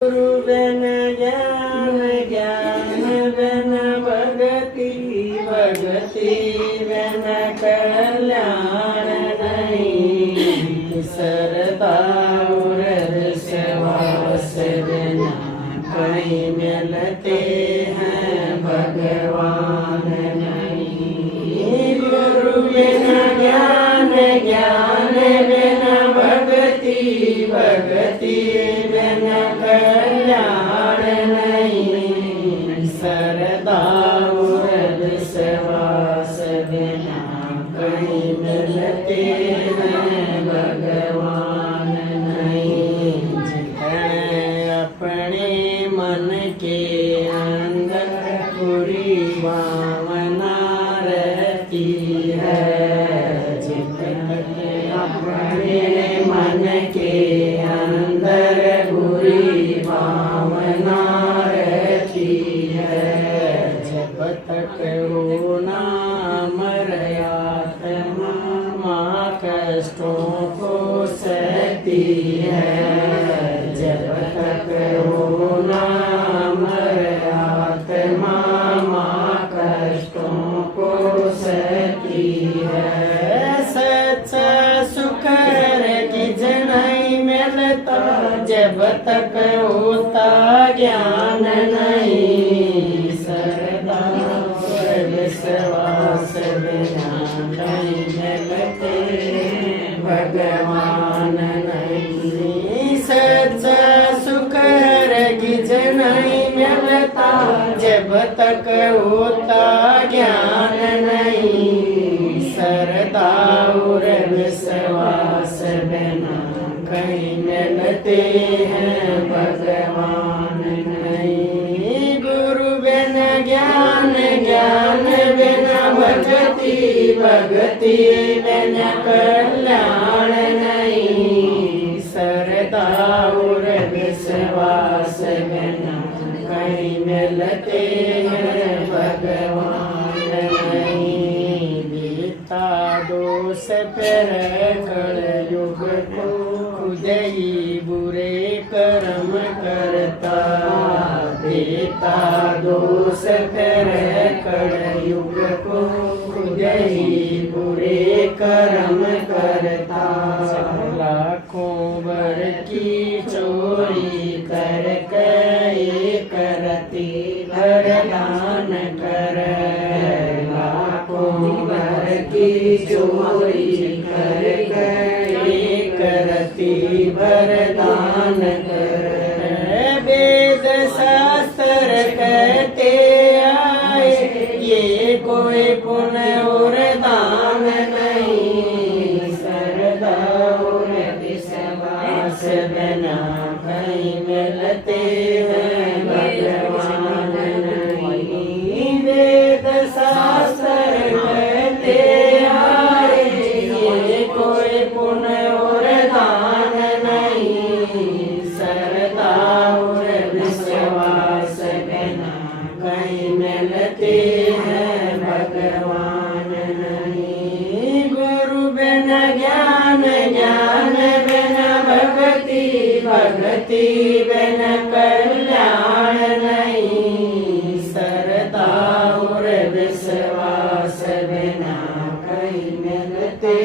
गुरु बिन ज्ञान, ज्ञान बिन भगति, भगति बिन कल्याण नहीं। सरदा और विश्वास बिना कहीं मिलते हैं भगवान नहीं। गुरु बिन ज्ञान, ज्ञान बिन भगति, भगति बिन कल्याण नहीं। सरदा और विश्वास बिना कहीं मिलते हैं भगवान नहीं। जितने अपने मन के अंदर पूरी भावना रहती है, जितने अपने मन के अंदर बुरी भावना रहती है, जब तक वो ना मर आत्मा माँ कष्टों को सहती है। जब तक वो ना मर आत्मा माँ कष्टों को सहती है। सच्चा सुख नहीं मिलता जब तक होता ज्ञान नहीं। सरदा और विश्वास बिना नहीं मिलते भगवान नहीं। सच्चा सुख रगिज नहीं मिलता जब तक होता ज्ञान नहीं। सरदा और विश्वास बिना कहीं मिलते हैं भगवान नहीं। गुरु बिन ज्ञान, ज्ञान बिन भगति, भगति बिन कल्याण नहीं। सरदा और विश्वास बिना कहीं मिलते हैं भगवान नहीं। बीता दोष पर कलयुग को खुद ही बुरे कर्म करता। देता दोष कर कलयुग को खुद ही बुरे कर्म करता। लाखों वर की चोरी कर करती वरदान कर। लाखों वर की चोरी कर करती वरदान कर। वेद शास्त्र कहते आए ये कोई पुण्य और दान नहीं। सरदा और विश्वास बिना कहीं मिलते हैं भगवान नहीं। वेद शास्त्र कहते आए ये कोई पुण्य और दान नहीं। सरदा और विश्वास बिना कहीं मिलते हैं भगवान नहीं। गुरु बिन ज्ञान, ज्ञान बिन भगति, भगति बिन कल्याण नहीं। सरदा और विश्वास बिना कहीं मिलते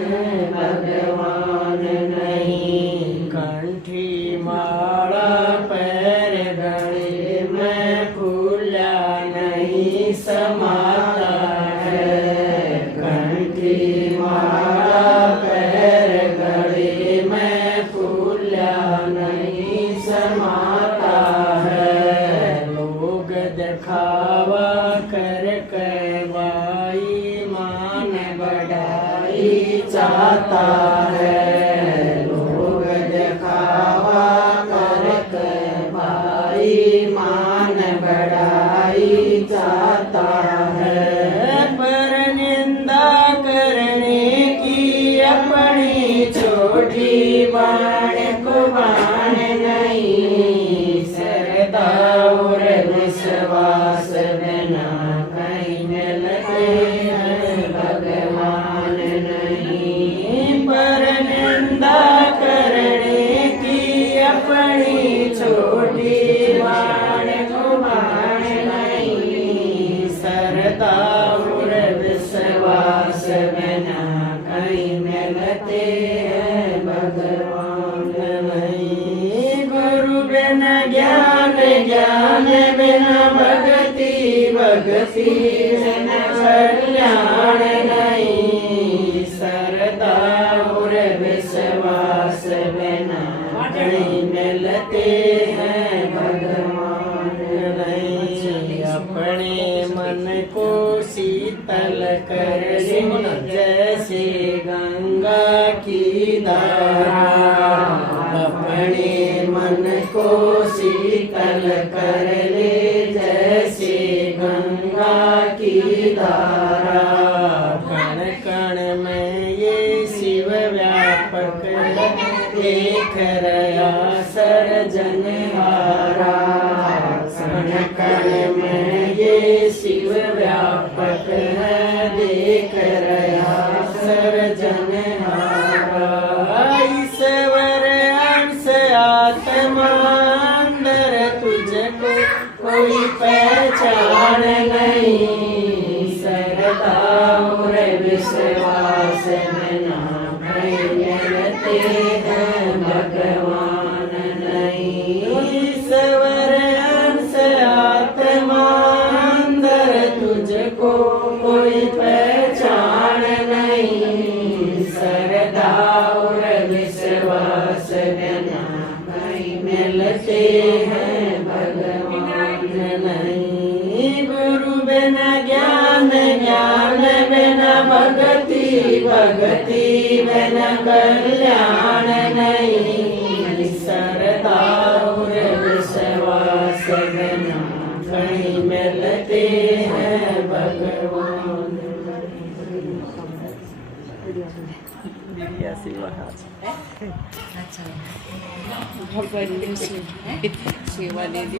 हैं भगवान नहीं। कंठी माला पैर गले में फूला नहीं समाता है। कंठी माला पैर गले में फूला नहीं समाता है। लोग दिखावा कर करवाई मान बढ़ाई चाहता है। लोग दिखावा कर भाई मान बढ़ाई चाहता है। पर निंदा करने की अपनी छोटी बाण को बाण नहीं। ज्ञान ज्ञान बिना भक्ति भक्ति बिना कल्याण नहीं श्रद्धा और विश्वास बिना नहीं मिलते हैं भगवान नहीं अपने मन को शीतल कर ले जैसे गंगा की धारा अपने मन को शीतल कर ले जैसे गंगा की धारा कण कण में ये शिव व्यापक देख रहा सर्जनहारा कण कण में ये शिव व्यापक है देख रहा सर्जनहारा ईश्वर अंश आत्मा अंदर तुझको कोई पहचान नहीं श्रद्धा और विश्वास बिना नहीं मिलते हैं भगवान नहीं ईश्वर अंश आत्मा अंदर तुझको कोई पहचान नहीं श्रद्धा और विश्वास बिना नहीं मिलते हैं भगवान नहीं गुरु बिना ज्ञान ज्ञान बिना भक्ति भक्ति बिना कल्याण नहीं श्रद्धा और विश्वास बिना नहीं मिलते हैं भगवान भगवान ने सेवा दे दी।